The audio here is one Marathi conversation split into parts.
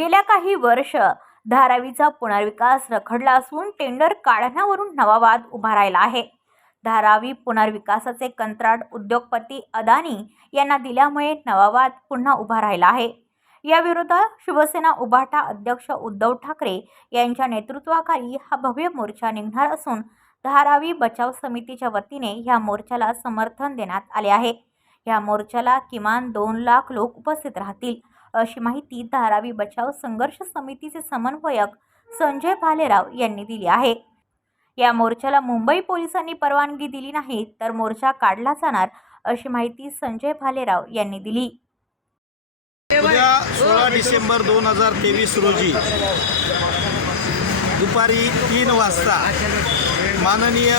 गेल्या काही वर्ष धारावीचा पुनर्विकास रखडला असून टेंडर काढण्यावरून नवा वाद उभा राहिला आहे। धारावी पुनर्विकासाचे कंत्राट उद्योगपती अदानी यांना दिल्यामुळे नवा वाद पुन्हा उभा राहिला आहे। या विरोधात शिवसेना उभाटा अध्यक्ष उद्धव ठाकरे यांच्या नेतृत्वाखाली हा भव्य मोर्चा निघणार असून धारावी बचाव समितीच्या वतीने या मोर्चाला समर्थन देण्यात आले आहे। या मोर्चाला किमान 2 लाख लोक उपस्थित राहतील अशी माहिती धारावी बचाव संघर्ष समितीचे समन्वयक संजय भालेराव यांनी दिली आहे। या मोर्चाला मुंबई पोलिसांनी परवानगी दिली नाही तर मोर्चा काढला जाणार अशी माहिती संजय भालेराव यांनी दिली। उद्या 16 डिसेंबर 2023 रोजी दुपारी 3 वाजता माननीय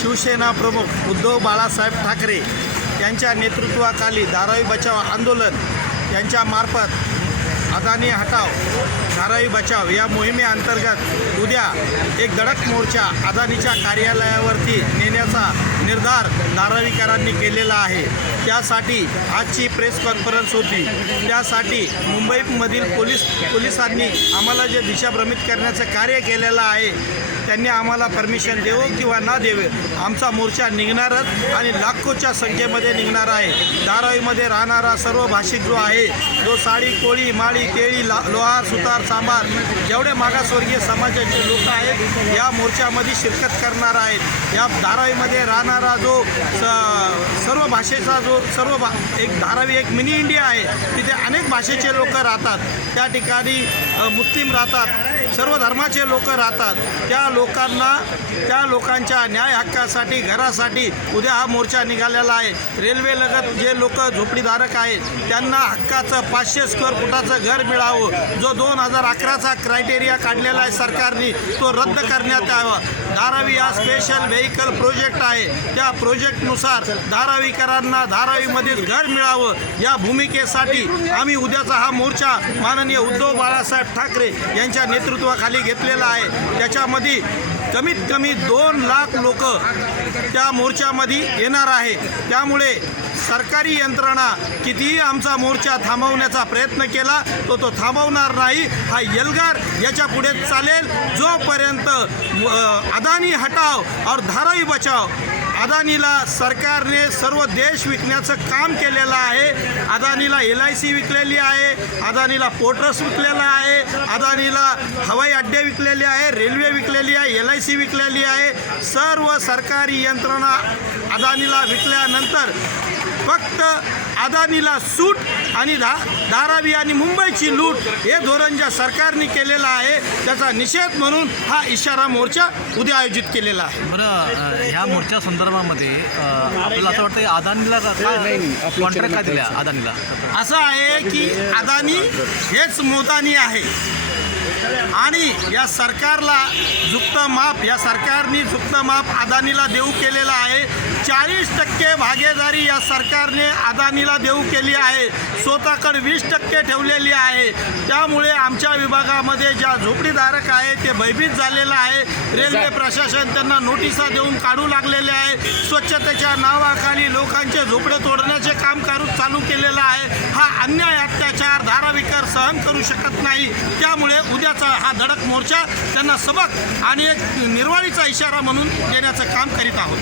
शिवसेना प्रमुख उद्धव बाळासाहेब ठाकरे यांच्या नेतृत्वाखाली धारावी बचाव आंदोलन यांच्यामार्फत अदानी हटाव धारावी बचाव या मोहिमेअंतर्गत उद्या एक धडक मोर्चा अदानीच्या कार्यालयावरती नेण्याचा निर्धार धारावीकरांनी केलेला आहे। त्यासाठी आजची प्रेस कॉन्फरन्स होती। त्यासाठी मुंबईमधील पोलिसांनी आम्हाला जे दिशाभ्रमित करण्याचं कार्य केलेलं आहे त्यांनी आम्हाला परमिशन देवो किंवा ना देवे आमचा मोर्चा निघणारच आणि लाखोच्या संख्येमध्ये निघणार आहे। धारावीमध्ये राहणारा सर्व भाषिक जो आहे, जो साडी कोळी माळी केळी लोहार सुतार सांबार जेवढे मागासवर्गीय समाजाचे लोक आहेत या मोर्चामध्ये शिरकत करणार आहेत। या धारावीमध्ये राहणारा जो सर्व भाषेचा जो एक धारावी एक मिनी इंडिया आहे, तिथे अनेक भाषेचे लोक राहतात। त्या ठिकाणी मुस्लिम राहतात, सर्व धर्माचे लोक राहतात। त्या लोकांच्या न्याय हक्कासाठी घरासाठी उद्या हा मोर्चा निघालेला आहे। रेल्वे लगत जे लोक झोपडीधारक आहेत त्यांना हक्काचं 500 स्क्वेअर फुटाचं घर मिळावं, जो 2011चा क्रायटेरिया काढलेला आहे सरकारने तो रद्द करण्यात यावा। धारावी हा स्पेशल व्हेकल प्रोजेक्ट आहे, त्या प्रोजेक्टनुसार धारावीकरांना धारावीमधील घर मिळावं या भूमिकेसाठी आम्ही उद्याचा हा मोर्चा माननीय उद्धव बाळासाहेब ठाकरे यांच्या नेतृत्वाखाली घेतलेला आहे। त्याच्यामध्ये कमीत कमी 2 लाख लोक त्या मोर्चामध्ये येणार आहे। त्यामुळे सरकारी यंत्रणा कितीही आमचा मोर्चा थांबवण्याचा प्रयत्न केला तो थांबवणार नाही। हा एल्गार याच्या पुढे चालेल जोपर्यंत अदानी हटाव और धारावी बचाव। अदानीला सरकारने सर्व देश विकण्याचं काम केलेलं आहे। अदानीला LIC विकलेली आहे, अदानीला पोर्ट्स विकलेला आहे, अदानीला हवाई अड्डे विकलेले आहे, रेल्वे विकलेली आहे, LIC विकलेली आहे। सर्व सरकारी यंत्रणा अदानीला विकल्यानंतर फक्त अदानीला सूट आणि धारावी आणि मुंबईची लूट हे धोरण ज्या सरकारने केलेलं आहे त्याचा निषेध म्हणून हा इशारा मोर्चा उद्या आयोजित केलेला आहे। बरं, ह्या मोर्चा संदर्भामध्ये आपल्याला असं वाटतं अदानीला कॉन्ट्रॅक्ट का दिला? अदानीला असं आहे की अदानी हेच मोदानी आहे आणि या सरकारला या सरकारने झुकतं माप अदानीला देऊ केलेला आहे। 40% भागीदारी या सरकारने अदानीला देऊ केली आहे, स्वतःकडे 20% ठेवलेली आहे। त्यामुळे आमच्या विभागामध्ये ज्या झोपडीधारक आहे ते भयभीत झालेलं आहे। रेल्वे प्रशासन त्यांना नोटिसा देऊन काढू लागलेले आहे। स्वच्छतेच्या नावाखाली लोकांचे झोपडे तोडण्याचे काम चालू केलेलं आहे। हा अन्याय अत्याचार धारावीकर सहन करू शकत नाही। त्यामुळे उद्याचा हा धडक मोर्चा त्यांना सबक आणि एक निर्वाळीचा इशारा म्हणून देण्याचं काम करीत आहोत।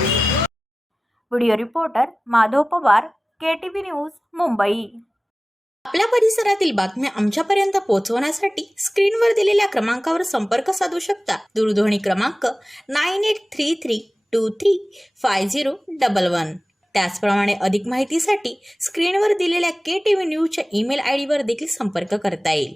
Video reporter Madhav Pawar, KTV news, Mumbai. आपल्या परिसरातील बातम्या आमच्यापर्यंत पोहोचवण्यासाठी स्क्रीनवर दिलेल्या क्रमांकावर संपर्क साधू शकता। दूरध्वनी क्रमांक 9833235011। त्याचप्रमाणे अधिक माहितीसाठी स्क्रीनवर दिलेल्या KTV न्यूजच्या ईमेल ID वर देखील संपर्क करता येईल।